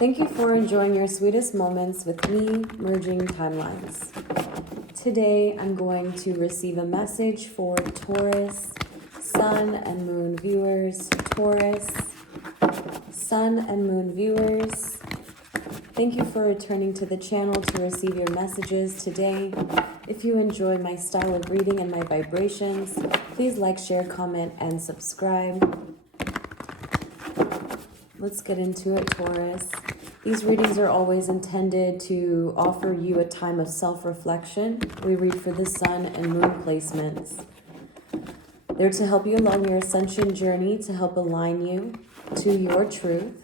Thank you for enjoying your sweetest moments with me, merging timelines. Today, I'm going to receive a message for Taurus, Sun and Moon viewers. Taurus, Sun and Moon viewers, thank you for returning to the channel to receive your messages today. If you enjoy my style of reading and my vibrations, please like, share, comment, and subscribe. Let's get into it, Taurus. These readings are always intended to offer you a time of self-reflection. We read for the sun and moon placements. They're to help you along your ascension journey, to help align you to your truth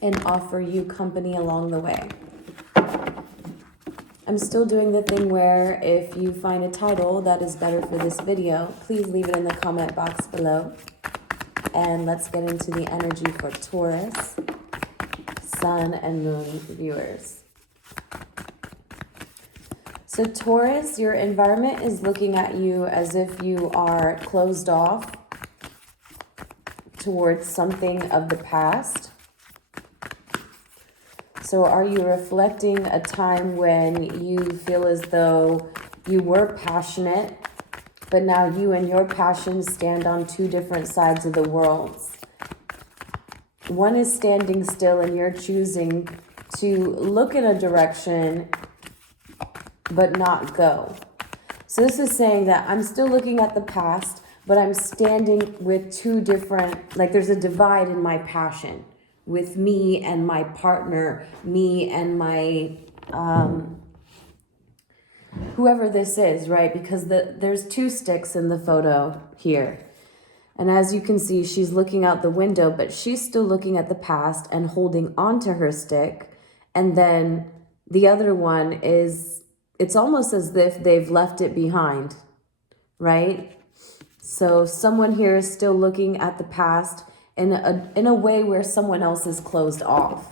and offer you company along the way. I'm still doing the thing where if you find a title that is better for this video, please leave it in the comment box below. And let's get into the energy for Taurus, Sun and Moon viewers. So Taurus, your environment is looking at you as if you are closed off towards something of the past. So are you reflecting a time when you feel as though you were passionate, but now you and your passion stand on two different sides of the world? One is standing still and you're choosing to look in a direction but not go. So this is saying that I'm still looking at the past, but I'm standing with two different, like there's a divide in my passion with me and my partner, me and my whoever this is, right? Because there's two sticks in the photo here. And as you can see, she's looking out the window, but she's still looking at the past and holding onto her stick. And then the other one is, it's almost as if they've left it behind, right? So someone here is still looking at the past in a way where someone else is closed off.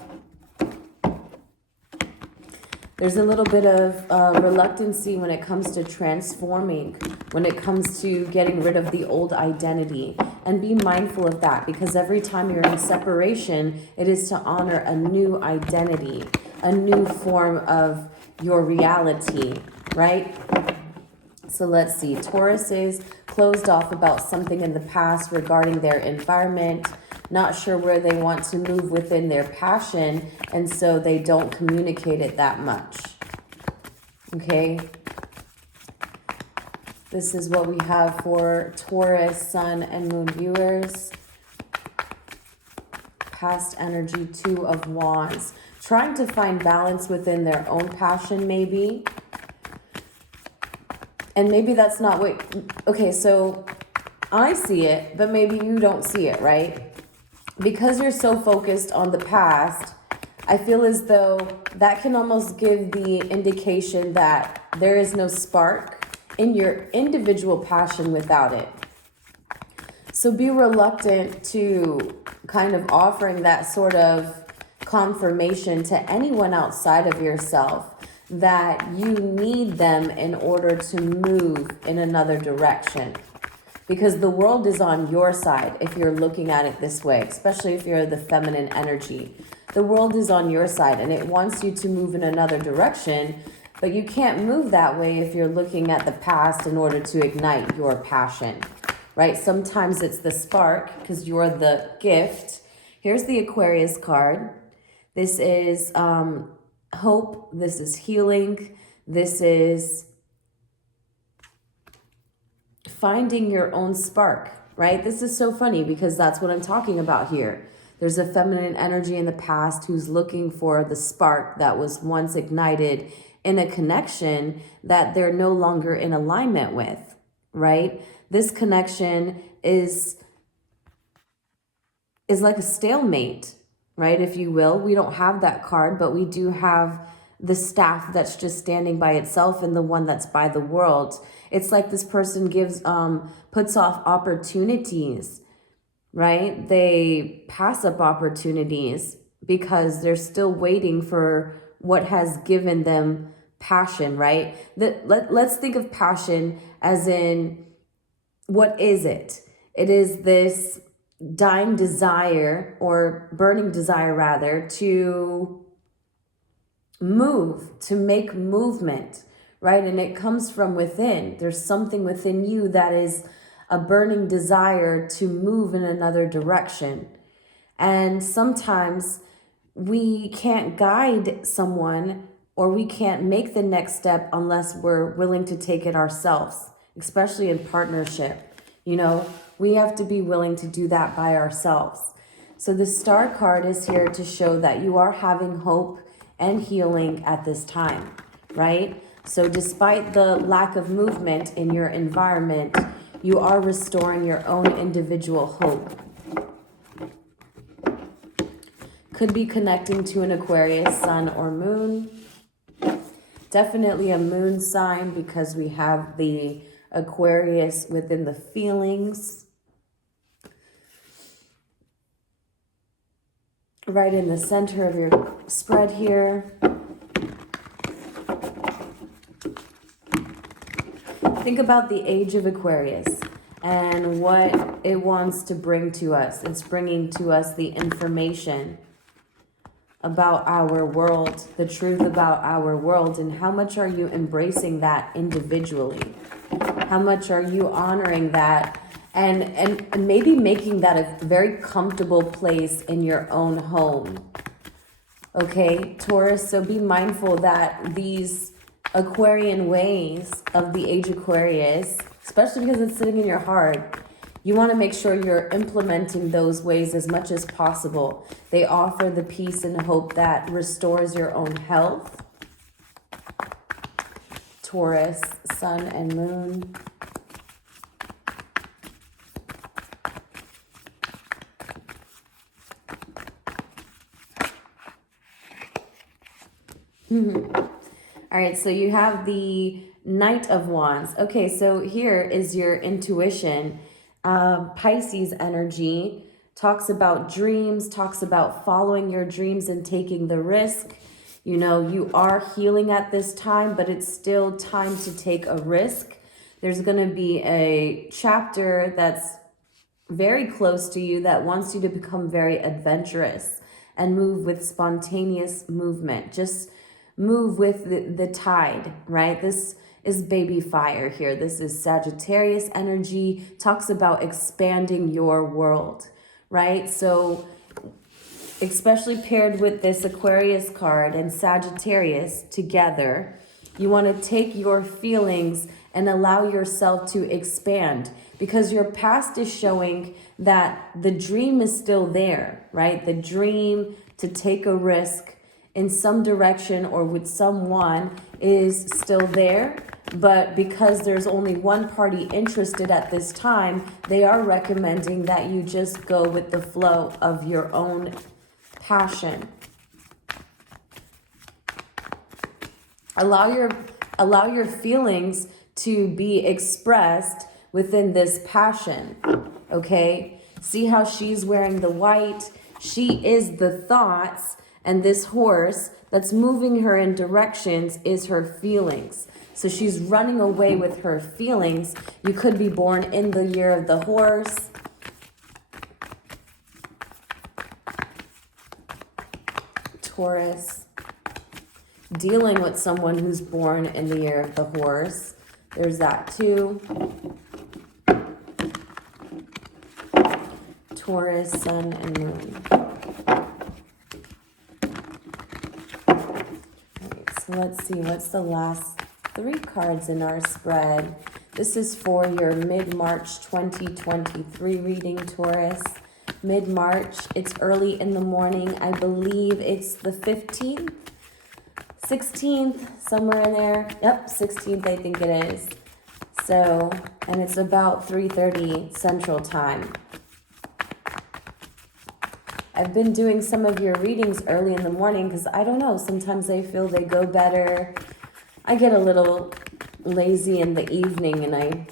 There's a little bit of reluctancy when it comes to transforming, when it comes to getting rid of the old identity. And be mindful of that, because every time you're in separation, it is to honor a new identity, a new form of your reality, right? So let's see. Taurus is closed off about something in the past regarding their environment, not sure where they want to move within their passion, and so they don't communicate it that much. Okay? This is what we have for Taurus, Sun, and Moon viewers. Past energy, Two of Wands. Trying to find balance within their own passion, maybe. And maybe that's not what... Okay, so I see it, but maybe you don't see it, right? Because you're so focused on the past, I feel as though that can almost give the indication that there is no spark in your individual passion without it. So be reluctant to kind of offering that sort of confirmation to anyone outside of yourself that you need them in order to move in another direction. Because the world is on your side if you're looking at it this way, especially if you're the feminine energy. The world is on your side and it wants you to move in another direction, but you can't move that way if you're looking at the past in order to ignite your passion, right? Sometimes it's the spark because you're the gift. Here's the Aquarius card. This is hope. This is healing. This is finding your own spark, right? This is so funny because that's what I'm talking about here. There's a feminine energy in the past who's looking for the spark that was once ignited in a connection that they're no longer in alignment with, right? This connection is like a stalemate, right? If you will. We don't have that card, but we do have the staff that's just standing by itself and the one that's by the world. It's like this person puts off opportunities, right? They pass up opportunities because they're still waiting for what has given them passion, right? Let's think of passion as in, what is it? It is this dying desire, or burning desire rather, to move, to make movement, right? And it comes from within. There's something within you that is a burning desire to move in another direction. And sometimes we can't guide someone, or we can't make the next step unless we're willing to take it ourselves, especially in partnership. You know, we have to be willing to do that by ourselves. So the Star card is here to show that you are having hope and healing at this time, right? So despite the lack of movement in your environment, you are restoring your own individual hope. Could be connecting to an Aquarius sun or moon. Definitely a moon sign, because we have the Aquarius within the feelings. Right in the center of your spread here. Think about the age of Aquarius and what it wants to bring to us. It's bringing to us the information about our world, the truth about our world, and how much are you embracing that individually? How much are you honoring that and maybe making that a very comfortable place in your own home? Okay, Taurus, so be mindful that these Aquarian ways of the age Aquarius, especially because it's sitting in your heart, you want to make sure you're implementing those ways as much as possible. They offer the peace and hope that restores your own health. Taurus, sun and moon. All right, so you have the Knight of Wands. Okay, so here is your intuition. Pisces energy talks about dreams, talks about following your dreams and taking the risk. You know, you are healing at this time, but it's still time to take a risk. There's going to be a chapter that's very close to you that wants you to become very adventurous and move with spontaneous movement. Just move with the tide, right? This is baby fire here. This is Sagittarius energy, talks about expanding your world, right? So especially paired with this Aquarius card and Sagittarius together, you want to take your feelings and allow yourself to expand, because your past is showing that the dream is still there, right? The dream to take a risk in some direction or with someone is still there, but because there's only one party interested at this time, they are recommending that you just go with the flow of your own passion. Allow your feelings to be expressed within this passion, okay? See how she's wearing the white? She is the thoughts, and this horse that's moving her in directions is her feelings. So she's running away with her feelings. You could be born in the year of the horse. Taurus. Dealing with someone who's born in the year of the horse. There's that too. Taurus, sun and moon. Let's see, what's the last 3 cards in our spread? This is for your mid-March 2023 reading, Taurus. Mid-March, it's early in the morning. I believe it's the 15th, 16th, somewhere in there. Yep, 16th, I think it is. So, and it's about 3:30 Central Time. I've been doing some of your readings early in the morning because I don't know, sometimes I feel they go better. I get a little lazy in the evening and I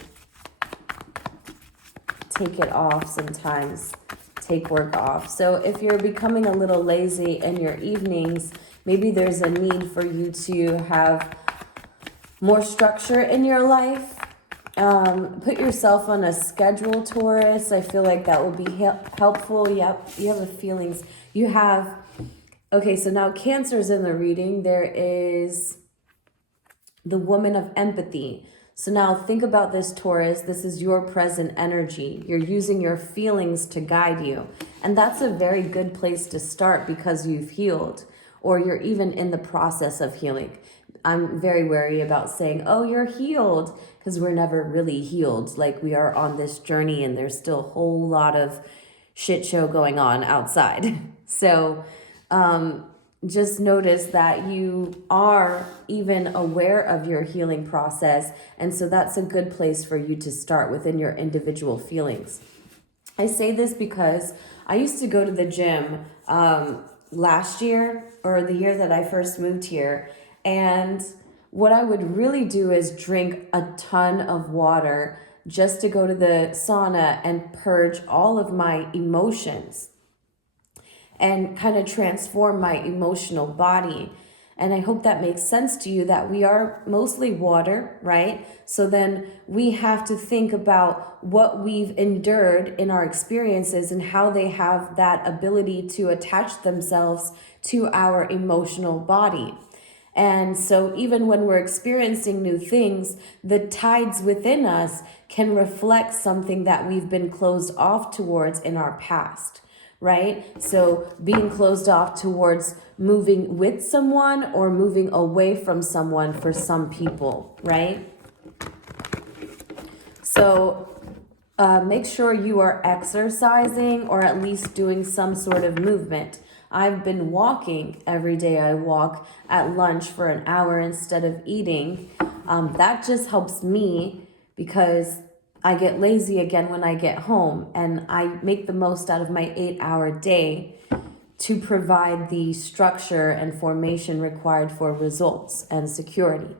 take it off sometimes, take work off. So if you're becoming a little lazy in your evenings, maybe there's a need for you to have more structure in your life. Put yourself on a schedule, Taurus. I feel like that will be helpful. Yep, you have the feelings. You have, okay, so now Cancer's in the reading. There is the woman of empathy. So now think about this, Taurus. This is your present energy. You're using your feelings to guide you. And that's a very good place to start because you've healed, or you're even in the process of healing. I'm very wary about saying, oh, you're healed, because we're never really healed. Like, we are on this journey and there's still a whole lot of shit show going on outside. So just notice that you are even aware of your healing process. And so that's a good place for you to start within your individual feelings. I say this because I used to go to the gym last year, or the year that I first moved here. And what I would really do is drink a ton of water just to go to the sauna and purge all of my emotions and kind of transform my emotional body. And I hope that makes sense to you, that we are mostly water, right? So then we have to think about what we've endured in our experiences and how they have that ability to attach themselves to our emotional body. And so even when we're experiencing new things, the tides within us can reflect something that we've been closed off towards in our past, right? So being closed off towards moving with someone or moving away from someone for some people, right? So make sure you are exercising, or at least doing some sort of movement. I've been walking every day. I walk at lunch for an hour instead of eating. That just helps me because I get lazy again when I get home, and I make the most out of my 8-hour day to provide the structure and formation required for results and security.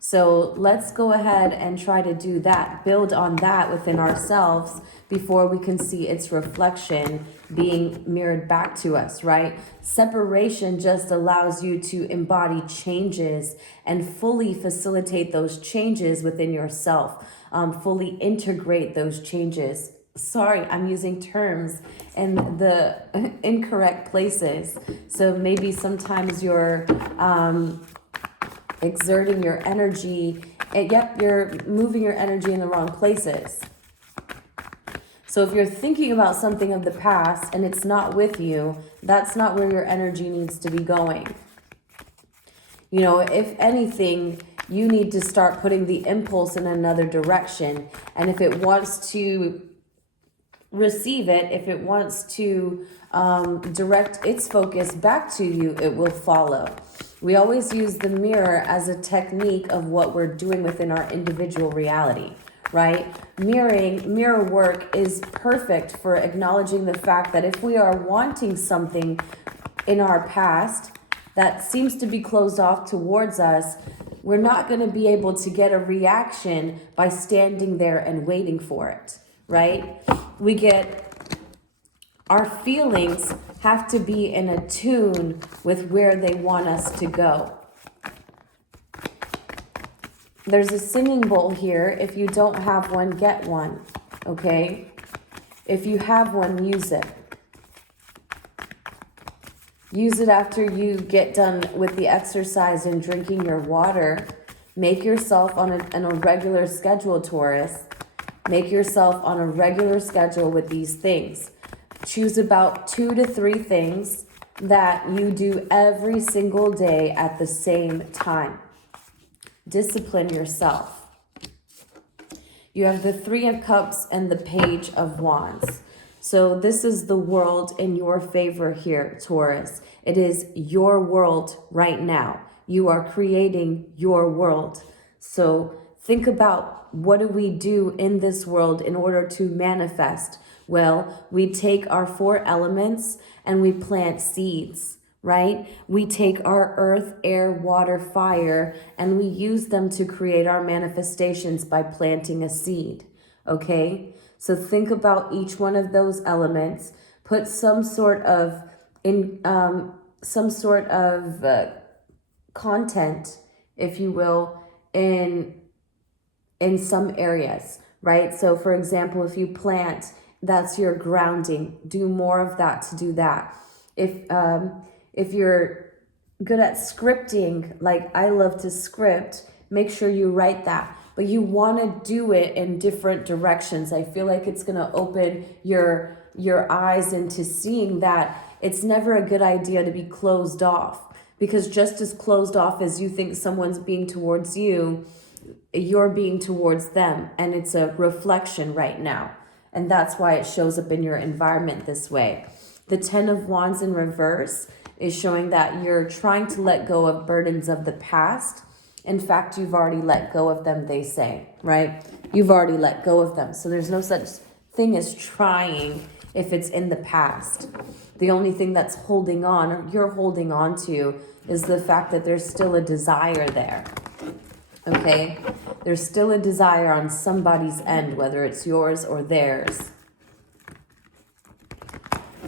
So let's go ahead and try to do that, build on that within ourselves before we can see its reflection being mirrored back to us, right? Separation just allows you to embody changes and fully facilitate those changes within yourself, fully integrate those changes. Sorry, I'm using terms in the incorrect places. So maybe sometimes you're exerting your energy, and yep, you're moving your energy in the wrong places. So if you're thinking about something of the past and it's not with you, that's not where your energy needs to be going. You know, if anything, you need to start putting the impulse in another direction. And if it wants to receive it, if it wants to direct its focus back to you, it will follow. We always use the mirror as a technique of what we're doing within our individual reality, right? Mirror work is perfect for acknowledging the fact that if we are wanting something in our past that seems to be closed off towards us, we're not going to be able to get a reaction by standing there and waiting for it, right? Our feelings have to be in a tune with where they want us to go. There's a singing bowl here. If you don't have one, get one, okay? If you have one, use it. Use it after you get done with the exercise and drinking your water. Make yourself on a regular schedule, Taurus. Make yourself on a regular schedule with these things. Choose about 2 to 3 things that you do every single day at the same time. Discipline yourself. You have the 3 of Cups and the Page of Wands. So this is the world in your favor here, Taurus. It is your world right now. You are creating your world. So think about, what do we do in this world in order to manifest? Well, we take our 4 elements and we plant seeds, right? We take our earth, air, water, fire, and we use them to create our manifestations by planting a seed, okay? So think about each one of those elements. Put some sort of content, if you will, in in some areas, right? So for example, if you plant, that's your grounding. Do more of that to do that. If you're good at scripting, like I love to script, make sure you write that. But you want to do it in different directions. I feel like it's going to open your eyes into seeing that it's never a good idea to be closed off, because just as closed off as you think someone's being towards you, you're being towards them, and it's a reflection right now. And that's why it shows up in your environment this way. The 10 of Wands in reverse is showing that you're trying to let go of burdens of the past. In fact, you've already let go of them, they say, right? You've already let go of them. So there's no such thing as trying if it's in the past. The only thing that's holding on, or you're holding on to, is the fact that there's still a desire there. Okay? There's still a desire on somebody's end, whether it's yours or theirs.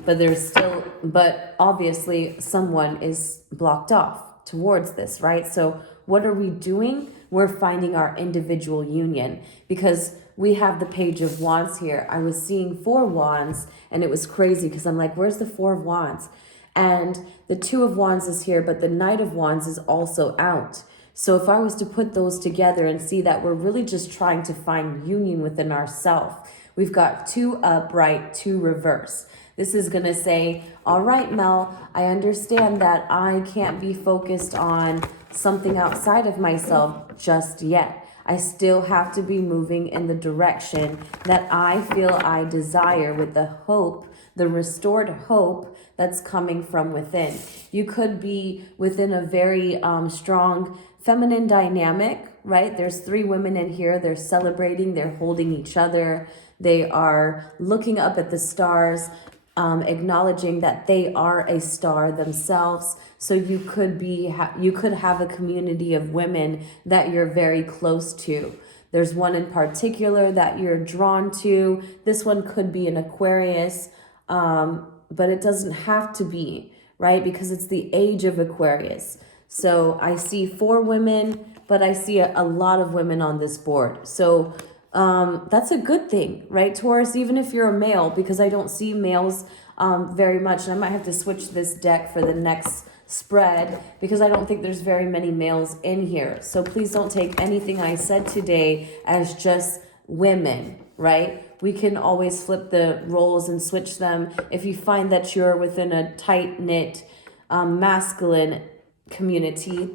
But obviously someone is blocked off towards this, right? So what are we doing? We're finding our individual union, because we have the Page of Wands here. I was seeing 4 Wands and it was crazy because I'm like, where's the 4 of Wands? And the 2 of Wands is here, but the Knight of Wands is also out. So if I was to put those together and see that we're really just trying to find union within ourselves, we've got 2 upright, 2 reverse. This is going to say, all right, Mel, I understand that I can't be focused on something outside of myself just yet. I still have to be moving in the direction that I feel I desire, with the hope, the restored hope that's coming from within. You could be within a very strong feminine dynamic, right? There's 3 women in here. They're celebrating. They're holding each other. They are looking up at the stars, acknowledging that they are a star themselves. So you could have a community of women that you're very close to. There's one in particular that you're drawn to. This one could be an Aquarius, but it doesn't have to be, right? Because it's the age of Aquarius. So I see 4 women, but I see a lot of women on this board. So that's a good thing, right, Taurus? Even if you're a male, because I don't see males very much. And I might have to switch this deck for the next spread, because I don't think there's very many males in here. So please don't take anything I said today as just women, right? We can always flip the roles and switch them. If you find that you're within a tight-knit masculine community,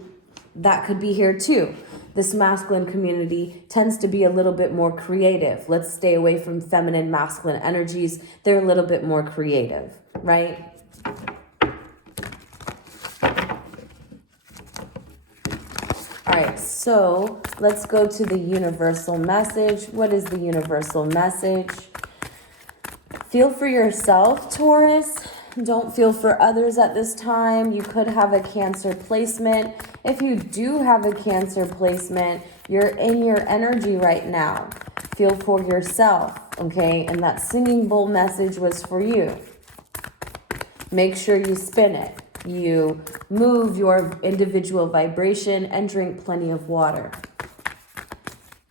that could be here too. This masculine community tends to be a little bit more creative. Let's stay away from feminine, masculine energies. They're a little bit more creative, right? All right, so let's go to the universal message. What is the universal message? Feel for yourself, Taurus. Don't feel for others at this time. You could have a Cancer placement. If you do have a Cancer placement, you're in your energy right now. Feel for yourself, okay? And that singing bowl message was for you. Make sure you spin it. You move your individual vibration and drink plenty of water.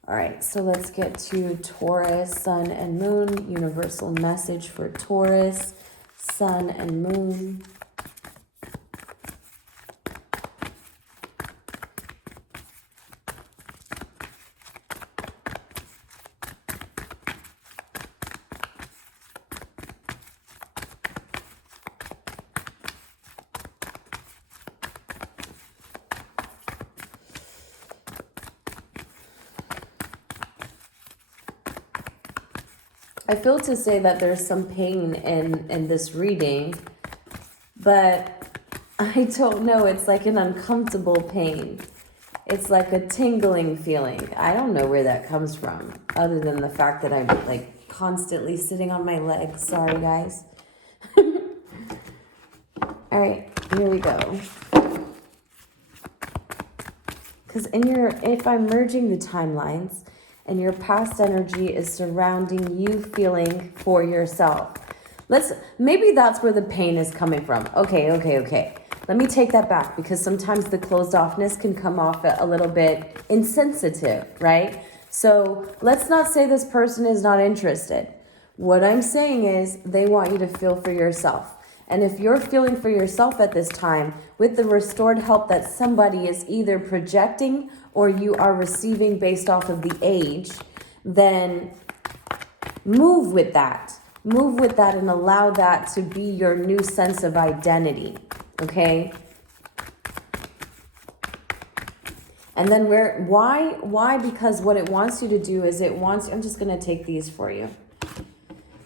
All right, so let's get to Taurus, Sun and Moon. Universal message for Taurus, Sun and Moon. I feel to say that there's some pain in this reading, but I don't know. It's like an uncomfortable pain. It's like a tingling feeling. I don't know where that comes from, other than the fact that I'm like constantly sitting on my legs. Sorry, guys. All right, here we go. Because if I'm merging the timelines, and your past energy is surrounding you feeling for yourself. Maybe that's where the pain is coming from. Okay. Let me take that back, because sometimes the closed offness can come off a little bit insensitive, right? So let's not say this person is not interested. What I'm saying is they want you to feel for yourself. And if you're feeling for yourself at this time with the restored help that somebody is either projecting or you are receiving based off of the age, then move with that. Move with that and allow that to be your new sense of identity. Okay? And then why? Because what it wants you to do is I'm just going to take these for you.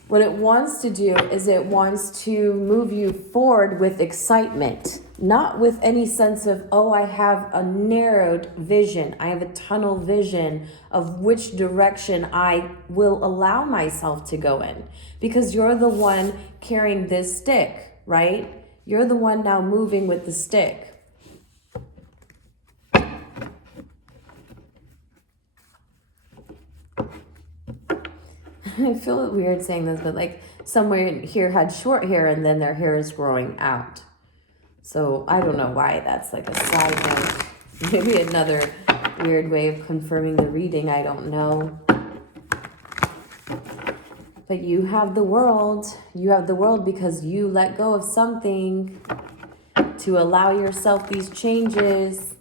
What it wants to do is it wants to move you forward with excitement, not with any sense of, oh, I have a narrowed vision. I have a tunnel vision of which direction I will allow myself to go in, because you're the one carrying this stick, right? You're the one now moving with the stick. I feel weird saying this, but like someone here had short hair and then their hair is growing out. So I don't know why that's like a side note. Maybe another weird way of confirming the reading. I don't know. But you have the world. You have the world because you let go of something to allow yourself these changes.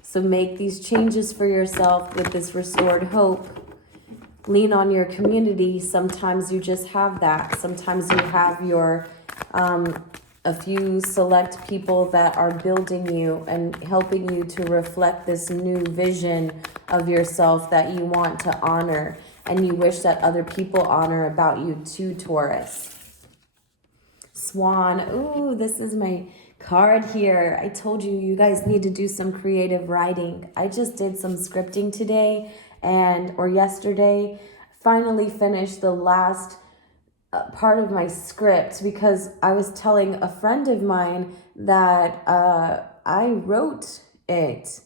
So make these changes for yourself with this restored hope. Lean on your community. Sometimes you just have that. Sometimes you have your a few select people that are building you and helping you to reflect this new vision of yourself that you want to honor and you wish that other people honor about you too, Taurus. Swan. Ooh, this is my card here. I told you, you guys need to do some creative writing. I just did some scripting today or yesterday. Finally finished the last part of my script because I was telling a friend of mine that I wrote it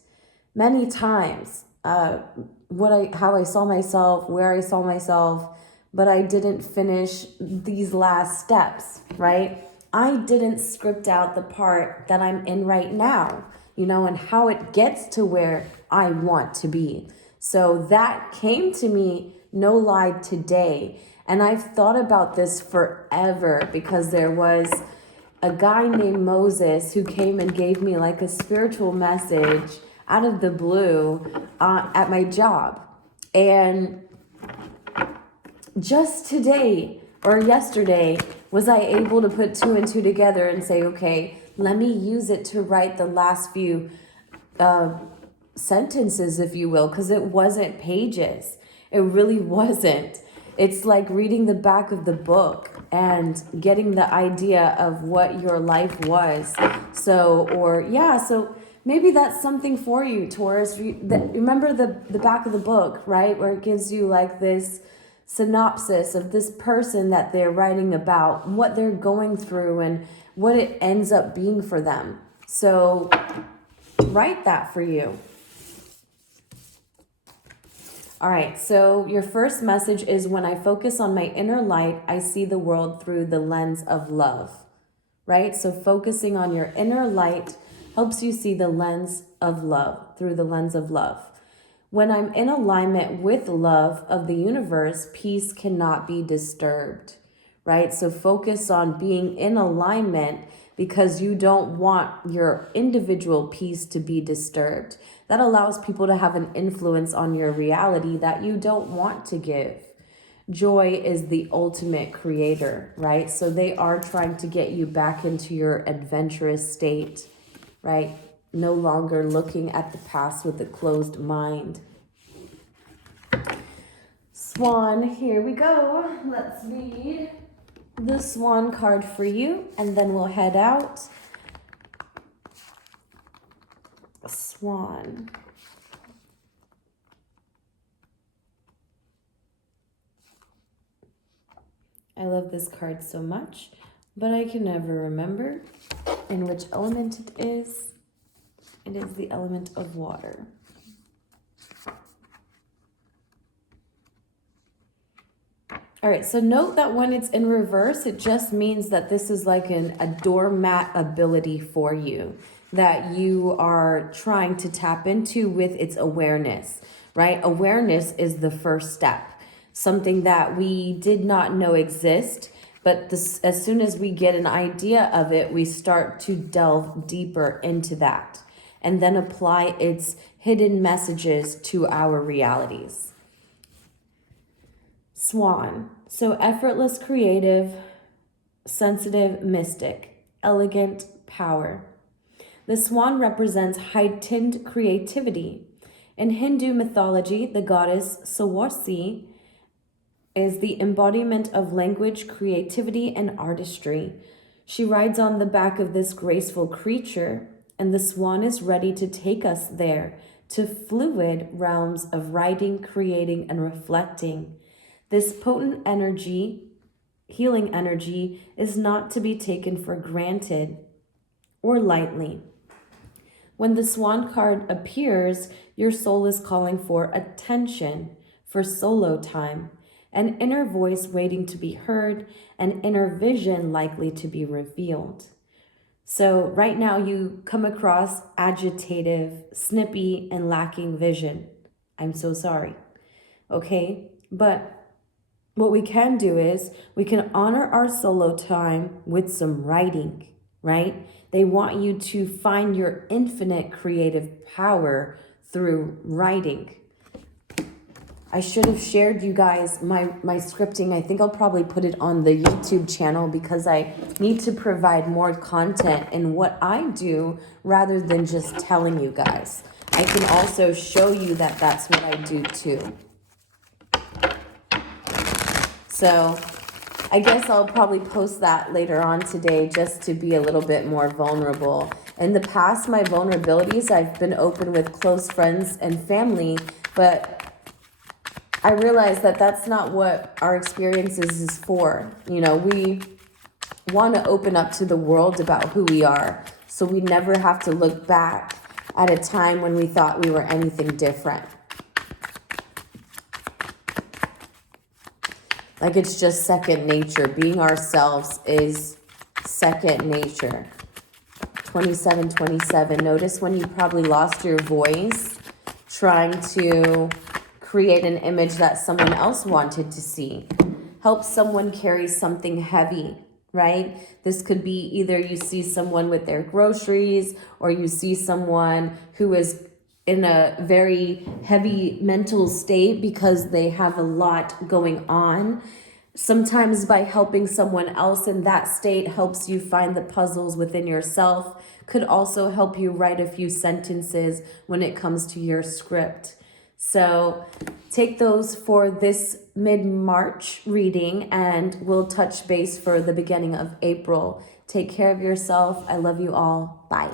many times. How I saw myself, where I saw myself, but I didn't finish these last steps, right? I didn't script out the part that I'm in right now, and how it gets to where I want to be. So that came to me, no lie, today. And I've thought about this forever because there was a guy named Moses who came and gave me like a spiritual message out of the blue at my job. And just today or yesterday was I able to put two and two together and say, okay, let me use it to write the last few sentences, if you will, because it wasn't pages. It really wasn't. It's like reading the back of the book and getting the idea of what your life was. So maybe that's something for you, Taurus. Remember the back of the book, right? Where it gives you like this synopsis of this person that they're writing about, what they're going through and what it ends up being for them. So write that for you. All right, so your first message is, when I focus on my inner light, I see the world through the lens of love, right? So focusing on your inner light helps you see the lens of love, through the lens of love. When I'm in alignment with love of the universe, peace cannot be disturbed, right? So focus on being in alignment because you don't want your individual peace to be disturbed. That allows people to have an influence on your reality that you don't want to give. Joy is the ultimate creator, right? So they are trying to get you back into your adventurous state, right? No longer looking at the past with a closed mind. Swan, here we go. Let's read the Swan card for you, and then we'll head out. Swan. I love this card so much, but I can never remember in which element it is. It is the element of water. All right, so note that when it's in reverse, it just means that this is like a doormat ability for you. that you are trying to tap into with its awareness, right? Awareness is the first step, something that we did not know exist. But as soon as we get an idea of it, we start to delve deeper into that and then apply its hidden messages to our realities. Swan. So effortless, creative, sensitive, mystic, elegant power. The swan represents heightened creativity. In Hindu mythology, the goddess Saraswati is the embodiment of language, creativity, and artistry. She rides on the back of this graceful creature, and the swan is ready to take us there to fluid realms of writing, creating, and reflecting. This potent energy, healing energy, is not to be taken for granted or lightly. When the swan card appears, your soul is calling for attention, for solo time, an inner voice waiting to be heard, an inner vision likely to be revealed. So right now you come across agitative, snippy, and lacking vision. I'm so sorry. Okay? But what we can do is we can honor our solo time with some writing, right? They want you to find your infinite creative power through writing. I should have shared you guys my scripting. I think I'll probably put it on the YouTube channel because I need to provide more content in what I do rather than just telling you guys. I can also show you that that's what I do too. So I guess I'll probably post that later on today just to be a little bit more vulnerable. In the past, my vulnerabilities, I've been open with close friends and family, but I realized that that's not what our experiences is for. You know, we want to open up to the world about who we are, so we never have to look back at a time when we thought we were anything different. Like it's just second nature. Being ourselves is second nature. 2727. Notice when you probably lost your voice trying to create an image that someone else wanted to see. Help someone carry something heavy, right? This could be either you see someone with their groceries or you see someone who is in a very heavy mental state because they have a lot going on. Sometimes by helping someone else in that state helps you find the puzzles within yourself. Could also help you write a few sentences when it comes to your script. So take those for this mid-March reading and we'll touch base for the beginning of April. Take care of yourself. I love you all. Bye.